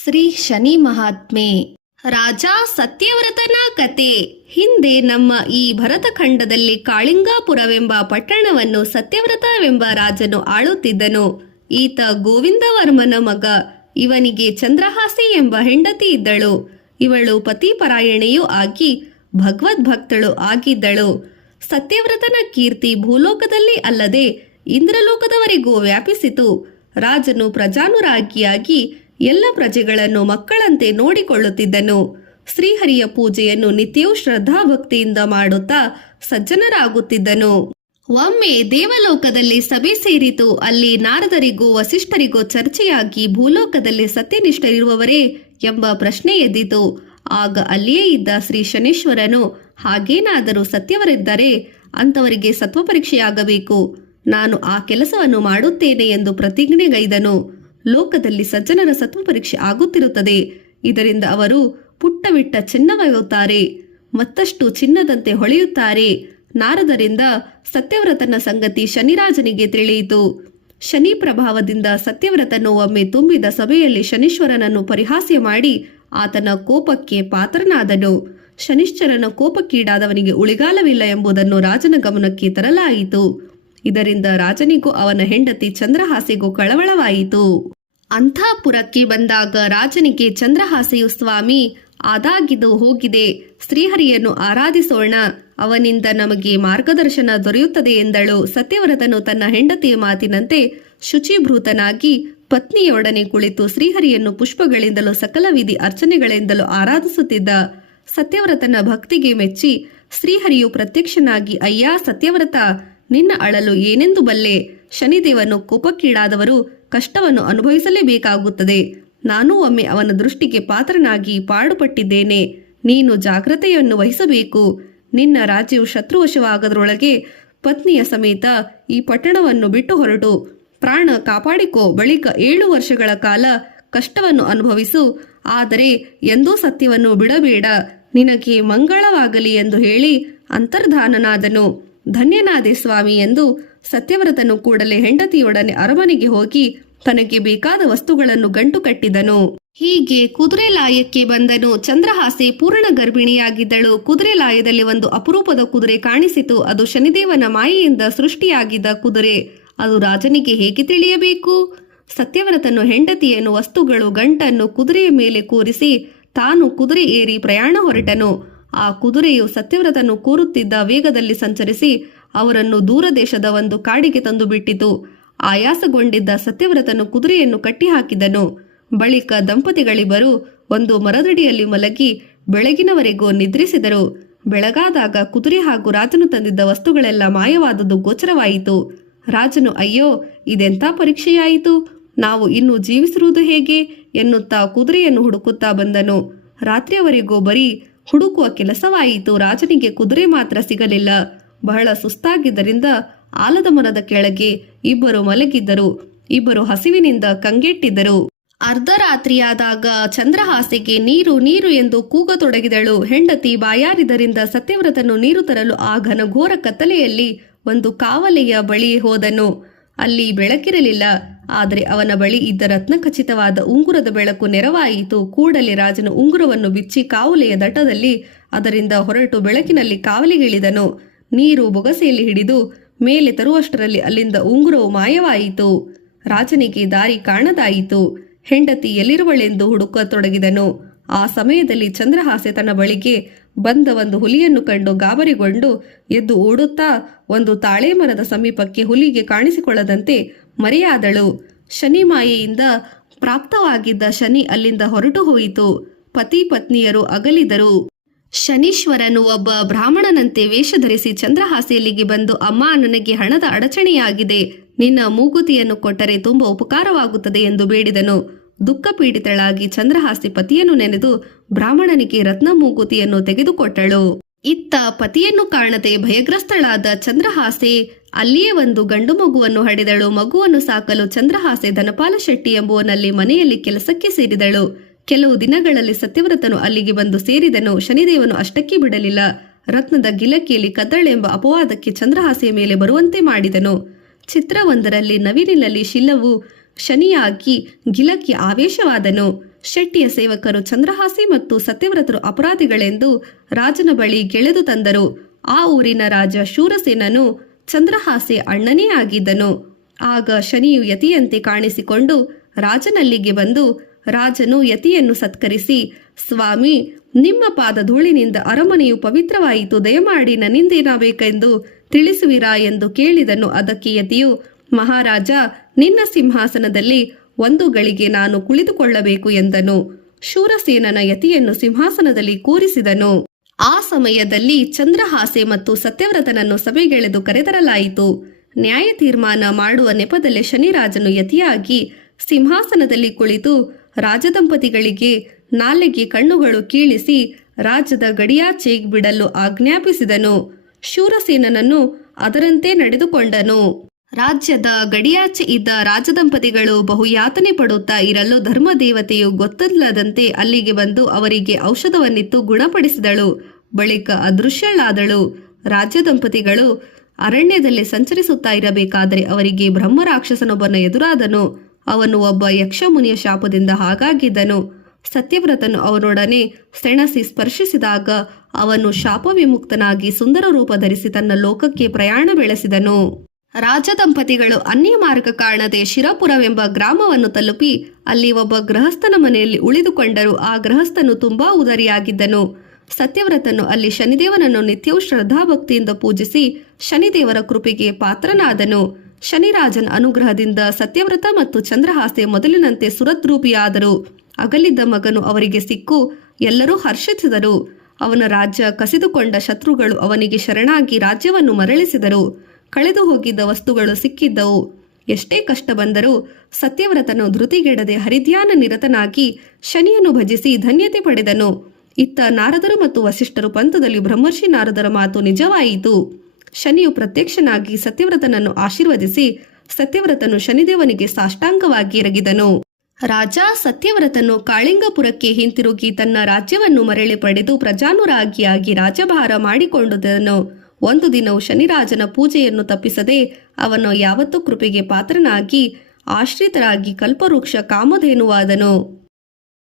ಶ್ರೀ ಶನಿ ಮಹಾತ್ಮೆ. ರಾಜ ಸತ್ಯವ್ರತನ ಕತೆ. ಹಿಂದೆ ನಮ್ಮ ಈ ಭರತಖಂಡದಲ್ಲಿ ಕಾಳಿಂಗಾಪುರವೆಂಬ ಪಟ್ಟಣವನ್ನು ಸತ್ಯವ್ರತವೆಂಬ ರಾಜನು ಆಳುತ್ತಿದ್ದನು. ಈತ ಗೋವಿಂದವರ್ಮನ ಮಗ. ಇವನಿಗೆ ಚಂದ್ರಹಾಸಿ ಎಂಬ ಹೆಂಡತಿ ಇದ್ದಳು. ಇವಳು ಪತಿಪರಾಯಣೆಯೂ ಆಗಿ ಭಗವದ್ಭಕ್ತಳು ಆಗಿದ್ದಳು. ಸತ್ಯವ್ರತನ ಕೀರ್ತಿ ಭೂಲೋಕದಲ್ಲಿ ಅಲ್ಲದೆ ಇಂದ್ರಲೋಕದವರೆಗೂ ವ್ಯಾಪಿಸಿತು. ರಾಜನು ಪ್ರಜಾನುರಾಗಿಯಾಗಿ ಎಲ್ಲ ಪ್ರಜೆಗಳನ್ನು ಮಕ್ಕಳಂತೆ ನೋಡಿಕೊಳ್ಳುತ್ತಿದ್ದನು. ಶ್ರೀಹರಿಯ ಪೂಜೆಯನ್ನು ನಿತ್ಯವೂ ಶ್ರದ್ಧಾಭಕ್ತಿಯಿಂದ ಮಾಡುತ್ತಾ ಸಜ್ಜನರಾಗುತ್ತಿದ್ದನು. ಒಮ್ಮೆ ದೇವಲೋಕದಲ್ಲಿ ಸಭೆ ಸೇರಿತು. ಅಲ್ಲಿ ನಾರದರಿಗೂ ವಸಿಷ್ಠರಿಗೂ ಚರ್ಚೆಯಾಗಿ ಭೂಲೋಕದಲ್ಲಿ ಸತ್ಯನಿಷ್ಠರಿರುವವರೇ ಎಂಬ ಪ್ರಶ್ನೆ ಎದ್ದಿತು. ಆಗ ಅಲ್ಲಿಯೇ ಇದ್ದ ಶ್ರೀ ಶನೀಶ್ವರನು, ಹಾಗೇನಾದರೂ ಸತ್ಯವರಿದ್ದರೆ ಅಂಥವರಿಗೆ ಸತ್ವಪರೀಕ್ಷೆಯಾಗಬೇಕು. ನಾನು ಆ ಕೆಲಸವನ್ನು ಮಾಡುತ್ತೇನೆ ಎಂದು ಪ್ರತಿಜ್ಞೆಗೈದನು. ಲೋಕದಲ್ಲಿ ಸಜ್ಜನರ ಸತ್ವಪರೀಕ್ಷೆ ಆಗುತ್ತಿರುತ್ತದೆ. ಇದರಿಂದ ಅವರು ಪುಟ್ಟವಿಟ್ಟ ಚಿನ್ನವಾಗುತ್ತಾರೆ, ಮತ್ತಷ್ಟು ಚಿನ್ನದಂತೆ ಹೊಳೆಯುತ್ತಾರೆ. ನಾರದರಿಂದ ಸತ್ಯವ್ರತನ ಸಂಗತಿ ಶನಿರಾಜನಿಗೆ ತಿಳಿಯಿತು. ಶನಿ ಪ್ರಭಾವದಿಂದ ಸತ್ಯವ್ರತನು ಒಮ್ಮೆ ತುಂಬಿದ ಸಭೆಯಲ್ಲಿ ಶನೀಶ್ವರನನ್ನು ಪರಿಹಾಸ್ಯ ಮಾಡಿ ಆತನ ಕೋಪಕ್ಕೆ ಪಾತ್ರನಾದನು. ಶನಿಶ್ಚರನ ಕೋಪಕ್ಕೀಡಾದವನಿಗೆ ಉಳಿಗಾಲವಿಲ್ಲ ಎಂಬುದನ್ನು ರಾಜನ ಗಮನಕ್ಕೆ ತರಲಾಯಿತು. ಇದರಿಂದ ರಾಜನಿಗೂ ಅವನ ಹೆಂಡತಿ ಚಂದ್ರಹಾಸೆಗೂ ಕಳವಳವಾಯಿತು. ಅಂತಃಪುರಕ್ಕೆ ಬಂದಾಗ ರಾಜನಿಗೆ ಚಂದ್ರಹಾಸೆಯು, ಸ್ವಾಮಿ, ಆದಾಗಿದು ಹೋಗಿದೆ, ಶ್ರೀಹರಿಯನ್ನು ಆರಾಧಿಸೋಣ, ಅವನಿಂದ ನಮಗೆ ಮಾರ್ಗದರ್ಶನ ದೊರೆಯುತ್ತದೆ ಎಂದಳು. ಸತ್ಯವ್ರತನು ತನ್ನ ಹೆಂಡತಿಯ ಮಾತಿನಂತೆ ಶುಚಿಭೃತನಾಗಿ ಪತ್ನಿಯೊಡನೆ ಕುಳಿತು ಶ್ರೀಹರಿಯನ್ನು ಪುಷ್ಪಗಳಿಂದಲೂ ಸಕಲ ವಿಧಿ ಅರ್ಚನೆಗಳಿಂದಲೂ ಆರಾಧಿಸುತ್ತಿದ್ದ. ಸತ್ಯವ್ರತನ ಭಕ್ತಿಗೆ ಮೆಚ್ಚಿ ಶ್ರೀಹರಿಯು ಪ್ರತ್ಯಕ್ಷನಾಗಿ, ಅಯ್ಯ ಸತ್ಯವ್ರತ, ನಿನ್ನ ಅಳಲು ಏನೆಂದು ಬಲ್ಲೆ. ಶನಿದೇವನು ಕೋಪಕ್ಕೀಡಾದವರು ಕಷ್ಟವನ್ನು ಅನುಭವಿಸಲೇಬೇಕಾಗುತ್ತದೆ. ನಾನು ಒಮ್ಮೆ ಅವನ ದೃಷ್ಟಿಗೆ ಪಾತ್ರನಾಗಿ ಪಾಡುಪಟ್ಟಿದ್ದೇನೆ. ನೀನು ಜಾಗ್ರತೆಯನ್ನು ವಹಿಸಬೇಕು. ನಿನ್ನ ರಾಜ್ಯವು ಶತ್ರುವಶವಾಗದ್ರೊಳಗೆ ಪತ್ನಿಯ ಸಮೇತ ಈ ಪಟ್ಟಣವನ್ನು ಬಿಟ್ಟು ಹೊರಟು ಪ್ರಾಣ ಕಾಪಾಡಿಕೋ. ಬಳಿಕ 7 ವರ್ಷಗಳ ಕಾಲ ಕಷ್ಟವನ್ನು ಅನುಭವಿಸು. ಆದರೆ ಎಂದೂ ಸತ್ಯವನ್ನು ಬಿಡಬೇಡ. ನಿನಗೆ ಮಂಗಳವಾಗಲಿ ಎಂದು ಹೇಳಿ ಅಂತರ್ಧಾನನಾದನು. ಧನ್ಯನಾದೆ ಸ್ವಾಮಿ ಎಂದು ಸತ್ಯವ್ರತನು ಕೂಡಲೇ ಹೆಂಡತಿಯೊಡನೆ ಅರಮನೆಗೆ ಹೋಗಿ ತನಗೆ ಬೇಕಾದ ವಸ್ತುಗಳನ್ನು ಗಂಟು ಕಟ್ಟಿದನು. ಹೀಗೆ ಕುದುರೆಲಾಯಕ್ಕೆ ಬಂದನು. ಚಂದ್ರಹಾಸೆ ಪೂರ್ಣ ಗರ್ಭಿಣಿಯಾಗಿದ್ದಳು. ಕುದುರೆಲಾಯದಲ್ಲಿ ಒಂದು ಅಪರೂಪದ ಕುದುರೆ ಕಾಣಿಸಿತು. ಅದು ಶನಿದೇವನ ಮಾಯೆಯಿಂದ ಸೃಷ್ಟಿಯಾಗಿದ್ದ ಕುದುರೆ. ಅದು ರಾಜನಿಗೆ ಹೇಗೆ ತಿಳಿಯಬೇಕು? ಸತ್ಯವ್ರತನು ಹೆಂಡತಿಯನ್ನು, ವಸ್ತುಗಳು, ಗಂಟನ್ನು ಕುದುರೆಯ ಮೇಲೆ ಕೂರಿಸಿ ತಾನು ಕುದುರೆ ಏರಿ ಪ್ರಯಾಣ ಹೊರಟನು. ಆ ಕುದುರೆಯು ಸತ್ಯವ್ರತನು ಕೂರುತ್ತಿದ್ದ ವೇಗದಲ್ಲಿ ಸಂಚರಿಸಿ ಅವರನ್ನು ದೂರದೇಶದ ಒಂದು ಕಾಡಿಗೆ ತಂದು ಬಿಟ್ಟಿತು. ಆಯಾಸಗೊಂಡಿದ್ದ ಸತ್ಯವ್ರತನು ಕುದುರೆಯನ್ನು ಕಟ್ಟಿಹಾಕಿದನು. ಬಳಿಕ ದಂಪತಿಗಳಿಬ್ಬರು ಒಂದು ಮರದಡಿಯಲ್ಲಿ ಮಲಗಿ ಬೆಳಗಿನವರೆಗೂ ನಿದ್ರಿಸಿದರು. ಬೆಳಗಾದಾಗ ಕುದುರೆ ಹಾಗೂ ರಾಜನು ತಂದಿದ್ದ ವಸ್ತುಗಳೆಲ್ಲ ಮಾಯವಾದುದು ಗೋಚರವಾಯಿತು. ರಾಜನು, ಅಯ್ಯೋ, ಇದೆಂಥ ಪರೀಕ್ಷೆಯಾಯಿತು, ನಾವು ಇನ್ನೂ ಜೀವಿಸಿರುವುದು ಹೇಗೆ ಎನ್ನುತ್ತಾ ಕುದುರೆಯನ್ನು ಹುಡುಕುತ್ತಾ ಬಂದನು. ರಾತ್ರಿಯವರೆಗೂ ಬರೀ ಹುಡುಕುವ ಕೆಲಸವಾಯಿತು. ರಾಜನಿಗೆ ಕುದುರೆ ಮಾತ್ರ ಸಿಗಲಿಲ್ಲ. ಬಹಳ ಸುಸ್ತಾಗಿದ್ದರಿಂದ ಆಲದ ಮರದ ಕೆಳಗೆ ಇಬ್ಬರು ಮಲಗಿದ್ದರು. ಇಬ್ಬರು ಹಸಿವಿನಿಂದ ಕಂಗೆಟ್ಟಿದ್ದರು. ಅರ್ಧರಾತ್ರಿಯಾದಾಗ ಚಂದ್ರಹಾಸೆಗೆ ನೀರು ನೀರು ಎಂದು ಕೂಗತೊಡಗಿದಳು. ಹೆಂಡತಿ ಬಾಯಾರಿದರಿಂದ ಸತ್ಯವ್ರತನು ನೀರು ತರಲು ಆ ಘನಘೋರ ಕತ್ತಲೆಯಲ್ಲಿ ಒಂದು ಕಾವಲೆಯ ಬಳಿ ಹೋದನು. ಅಲ್ಲಿ ಬೆಳಕಿರಲಿಲ್ಲ. ಆದರೆ ಅವನ ಬಳಿ ಇದ್ದ ರತ್ನಖಚಿತವಾದ ಉಂಗುರದ ಬೆಳಕು ನೆರವಾಯಿತು. ಕೂಡಲೇ ರಾಜನು ಉಂಗುರವನ್ನು ಬಿಚ್ಚಿ ಕಾವಲೆಯ ದಟ್ಟದಲ್ಲಿ ಅದರಿಂದ ಹೊರಟು ಬೆಳಕಿನಲ್ಲಿ ಕಾವಲಿಗಿಳಿದನು. ನೀರು ಬೊಗಸೆಯಲ್ಲಿ ಹಿಡಿದು ಮೇಲೆ ತರುವಷ್ಟರಲ್ಲಿ ಅಲ್ಲಿಂದ ಉಂಗುರವು ಮಾಯವಾಯಿತು. ರಾಜನಿಗೆ ದಾರಿ ಕಾಣದಾಯಿತು. ಹೆಂಡತಿ ಎಲ್ಲಿರುವಳೆಂದು ಹುಡುಕತೊಡಗಿದನು. ಆ ಸಮಯದಲ್ಲಿ ಚಂದ್ರಹಾಸೆ ತನ್ನ ಬಳಿಗೆ ಬಂದ ಒಂದು ಹುಲಿಯನ್ನು ಕಂಡು ಗಾಬರಿಗೊಂಡು ಎದ್ದು ಓಡುತ್ತಾ ಒಂದು ತಾಳೆ ಮರದ ಸಮೀಪಕ್ಕೆ ಹುಲಿಗೆ ಕಾಣಿಸಿಕೊಳ್ಳದಂತೆ ಮರೆಯಾದಳು. ಶನಿ ಮಾಯೆಯಿಂದ ಪ್ರಾಪ್ತವಾಗಿದ್ದ ಶನಿ ಅಲ್ಲಿಂದ ಹೊರಟು ಹೋಯಿತು. ಪತಿ ಪತ್ನಿಯರು ಅಗಲಿದರು. ಶನೀಶ್ವರನು ಒಬ್ಬ ಬ್ರಾಹ್ಮಣನಂತೆ ವೇಷ ಧರಿಸಿ ಚಂದ್ರಹಾಸೆಯಲ್ಲಿಗೆ ಬಂದು, ಅಮ್ಮ, ನನಗೆ ಹಣದ ಅಡಚಣೆಯಾಗಿದೆ, ನಿನ್ನ ಮೂಗುತಿಯನ್ನು ಕೊಟ್ಟರೆ ತುಂಬ ಉಪಕಾರವಾಗುತ್ತದೆ ಎಂದು ಬೇಡಿದನು. ದುಃಖಪೀಡಿತಳಾಗಿ ಚಂದ್ರಹಾಸೆ ಪತಿಯನ್ನು ನೆನೆದು ಬ್ರಾಹ್ಮಣನಿಗೆ ರತ್ನ ಮೂಗುತಿಯನ್ನು ತೆಗೆದುಕೊಟ್ಟಳು. ಇತ್ತ ಪತಿಯನ್ನು ಕಾಣದೆ ಭಯಗ್ರಸ್ತಳಾದ ಚಂದ್ರಹಾಸೆ ಅಲ್ಲಿಯೇ ಒಂದು ಗಂಡು ಮಗುವನ್ನು ಹಡೆದಳು. ಮಗುವನ್ನು ಸಾಕಲು ಚಂದ್ರಹಾಸೆ ಧನಪಾಲ ಶೆಟ್ಟಿ ಎಂಬುವನಲ್ಲಿ ಮನೆಯಲ್ಲಿ ಕೆಲಸಕ್ಕೆ ಸೇರಿದಳು. ಕೆಲವು ದಿನಗಳಲ್ಲಿ ಸತ್ಯವ್ರತನು ಅಲ್ಲಿಗೆ ಬಂದು ಸೇರಿದನು. ಶನಿದೇವನು ಅಷ್ಟಕ್ಕೆ ಬಿಡಲಿಲ್ಲ. ರತ್ನದ ಗಿಲಕಿಯಲ್ಲಿ ಕದ್ದಳೆಂಬ ಅಪವಾದಕ್ಕೆ ಚಂದ್ರಹಾಸೆಯ ಮೇಲೆ ಬರುವಂತೆ ಮಾಡಿದನು. ಚಿತ್ರವೊಂದರಲ್ಲಿ ನವಿಲಿನಲ್ಲಿ ಶಿಲವು ಶನಿಯಾಗಿ ಗಿಲಕಿ ಆವೇಶವಾದನು. ಶೆಟ್ಟಿಯ ಸೇವಕರು ಚಂದ್ರಹಾಸಿ ಮತ್ತು ಸತ್ಯವ್ರತರು ಅಪರಾಧಿಗಳೆಂದು ರಾಜನ ಬಳಿ ಗೆಳೆದು ತಂದರು. ಆ ಊರಿನ ರಾಜ ಶೂರಸೇನನು ಚಂದ್ರಹಾಸಿ ಅಣ್ಣನೇ ಆಗಿದ್ದನು. ಆಗ ಶನಿಯು ಯತಿಯಂತೆ ಕಾಣಿಸಿಕೊಂಡು ರಾಜನಲ್ಲಿಗೆ ಬಂದು ರಾಜನು ಯತಿಯನ್ನು ಸತ್ಕರಿಸಿ, ಸ್ವಾಮಿ, ನಿಮ್ಮ ಪಾದಧೂಳಿನಿಂದ ಅರಮನೆಯು ಪವಿತ್ರವಾಯಿತು, ದಯಮಾಡಿ ನನ್ನಿಂದೇನಾಗಬೇಕೆಂದು ತಿಳಿಸುವಿರಾ ಎಂದು ಕೇಳಿದನು. ಅದಕ್ಕೆ ಯತಿಯು, ಮಹಾರಾಜ, ನಿನ್ನ ಸಿಂಹಾಸನದಲ್ಲಿ ಒಂದು ಗಳಿಗೆ ನಾನು ಕುಳಿತುಕೊಳ್ಳಬೇಕು ಎಂದನು. ಶೂರಸೇನನ ಯತಿಯನ್ನು ಸಿಂಹಾಸನದಲ್ಲಿ ಕೂರಿಸಿದನು. ಆ ಸಮಯದಲ್ಲಿ ಚಂದ್ರಹಾಸೆ ಮತ್ತು ಸತ್ಯವ್ರತನನ್ನು ಸಭೆಗೆಳೆದು ಕರೆತರಲಾಯಿತು. ನ್ಯಾಯ ತೀರ್ಮಾನ ಮಾಡುವ ನೆಪದಲ್ಲಿ ಶನಿರಾಜನು ಯತಿಯಾಗಿ ಸಿಂಹಾಸನದಲ್ಲಿ ಕುಳಿತು ರಾಜದಂಪತಿಗಳಿಗೆ ನಾಲೆಗೆ ಕಣ್ಣುಗಳು ಕೀಳಿಸಿ ರಾಜ್ಯದ ಗಡಿಯಾಚೆ ಬಿಡಲು ಆಜ್ಞಾಪಿಸಿದನು. ಶೂರಸೇನನನ್ನು ಅದರಂತೆ ನಡೆದುಕೊಂಡನು. ರಾಜ್ಯದ ಗಡಿಯಾಚೆ ಇದ್ದ ರಾಜದಂಪತಿಗಳು ಬಹು ಯಾತನೆ ಪಡುತ್ತಾ ಇರಲು ಧರ್ಮದೇವತೆಯು ಗೊತ್ತಿಲ್ಲದಂತೆ ಅಲ್ಲಿಗೆ ಬಂದು ಅವರಿಗೆ ಔಷಧವನ್ನಿತ್ತು ಗುಣಪಡಿಸಿದಳು. ಬಳಿಕ ಅದೃಶ್ಯಳಾದಳು. ರಾಜ್ಯದಂಪತಿಗಳು ಅರಣ್ಯದಲ್ಲಿ ಸಂಚರಿಸುತ್ತಾ ಇರಬೇಕಾದರೆ ಅವರಿಗೆ ಬ್ರಹ್ಮರಾಕ್ಷಸನೊಬ್ಬನ ಎದುರಾದನು. ಅವನು ಒಬ್ಬ ಯಕ್ಷಮುನಿಯ ಶಾಪದಿಂದ ಹಾಗಾಗಿದ್ದನು. ಸತ್ಯವ್ರತನು ಅವನೊಡನೆ ಸೆಣಸಿ ಸ್ಪರ್ಶಿಸಿದಾಗ ಅವನು ಶಾಪ ವಿಮುಕ್ತನಾಗಿ ಸುಂದರ ರೂಪ ಧರಿಸಿ ತನ್ನ ಲೋಕಕ್ಕೆ ಪ್ರಯಾಣ ಬೆಳೆಸಿದನು. ರಾಜದಂಪತಿಗಳು ಅನ್ಯ ಮಾರ್ಗ ಕಾಣದೆ ಶಿರಪುರವೆಂಬ ಗ್ರಾಮವನ್ನು ತಲುಪಿ ಅಲ್ಲಿ ಒಬ್ಬ ಗೃಹಸ್ಥನ ಮನೆಯಲ್ಲಿ ಉಳಿದುಕೊಂಡರು. ಆ ಗೃಹಸ್ಥನು ತುಂಬಾ ಉದರಿಯಾಗಿದ್ದನು. ಸತ್ಯವ್ರತನು ಅಲ್ಲಿ ಶನಿದೇವನನ್ನು ನಿತ್ಯವೂ ಶ್ರದ್ಧಾಭಕ್ತಿಯಿಂದ ಪೂಜಿಸಿ ಶನಿದೇವರ ಕೃಪೆಗೆ ಪಾತ್ರನಾದನು. ಶನಿರಾಜನ ಅನುಗ್ರಹದಿಂದ ಸತ್ಯವ್ರತ ಮತ್ತು ಚಂದ್ರಹಾಸೆ ಮೊದಲಿನಂತೆ ಸುರದ್ರೂಪಿಯಾದರು. ಅಗಲಿದ್ದ ಮಗನು ಅವರಿಗೆ ಸಿಕ್ಕು ಎಲ್ಲರೂ ಹರ್ಷಿಸಿದರು. ಅವನ ರಾಜ್ಯ ಕಸಿದುಕೊಂಡ ಶತ್ರುಗಳು ಅವನಿಗೆ ಶರಣಾಗಿ ರಾಜ್ಯವನ್ನು ಮರಳಿಸಿದರು. ಕಳೆದು ಹೋಗಿದ್ದ ವಸ್ತುಗಳು ಸಿಕ್ಕಿದ್ದವು. ಎಷ್ಟೇ ಕಷ್ಟ ಬಂದರೂ ಸತ್ಯವ್ರತನು ಧೃತಿಗೆಡದೆ ಹರಿಧ್ಯಾನ ನಿರತನಾಗಿ ಶನಿಯನ್ನು ಭಜಿಸಿ ಧನ್ಯತೆ ಪಡೆದನು. ಇತ್ತ ನಾರದರು ಮತ್ತು ವಸಿಷ್ಠರು ಪಂಥದಲ್ಲಿ ಬ್ರಹ್ಮರ್ಷಿ ನಾರದರ ಮಾತು ನಿಜವಾಯಿತು. ಶನಿಯು ಪ್ರತ್ಯಕ್ಷನಾಗಿ ಸತ್ಯವ್ರತನನ್ನು ಆಶೀರ್ವದಿಸಿ ಸತ್ಯವ್ರತನು ಶನಿದೇವನಿಗೆ ಸಾಷ್ಟಾಂಗವಾಗಿ ಎರಗಿದನು. ರಾಜ ಸತ್ಯವ್ರತನು ಕಾಳಿಂಗಪುರಕ್ಕೆ ಹಿಂತಿರುಗಿ ತನ್ನ ರಾಜ್ಯವನ್ನು ಮರಳಿ ಪಡೆದು ಪ್ರಜಾನುರಾಗಿಯಾಗಿ ರಾಜ್ಯಭಾರ ಮಾಡಿಕೊಂಡುದನು. ಒಂದು ದಿನವು ಶನಿರಾಜನ ಪೂಜೆಯನ್ನು ತಪ್ಪಿಸದೆ ಅವನು ಯಾವತ್ತೂ ಕೃಪೆಗೆ ಪಾತ್ರನಾಗಿ ಆಶ್ರಿತರಾಗಿ ಕಲ್ಪವೃಕ್ಷ ಕಾಮಧೇನುವಾದನು.